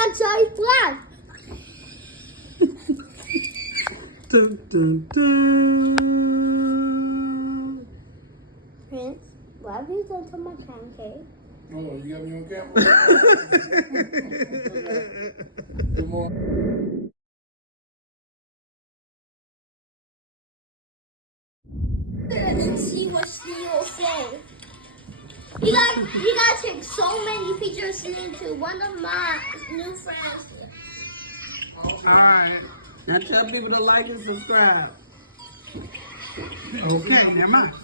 can't say flag. Dun, dun, dun. Prince, what have you done to my pancake? Oh, you got me on camera? Good morning. And see what she will say. You gotta take so many pictures into one of my new friends. Alright. Now tell people to like and subscribe. Okay, never mind.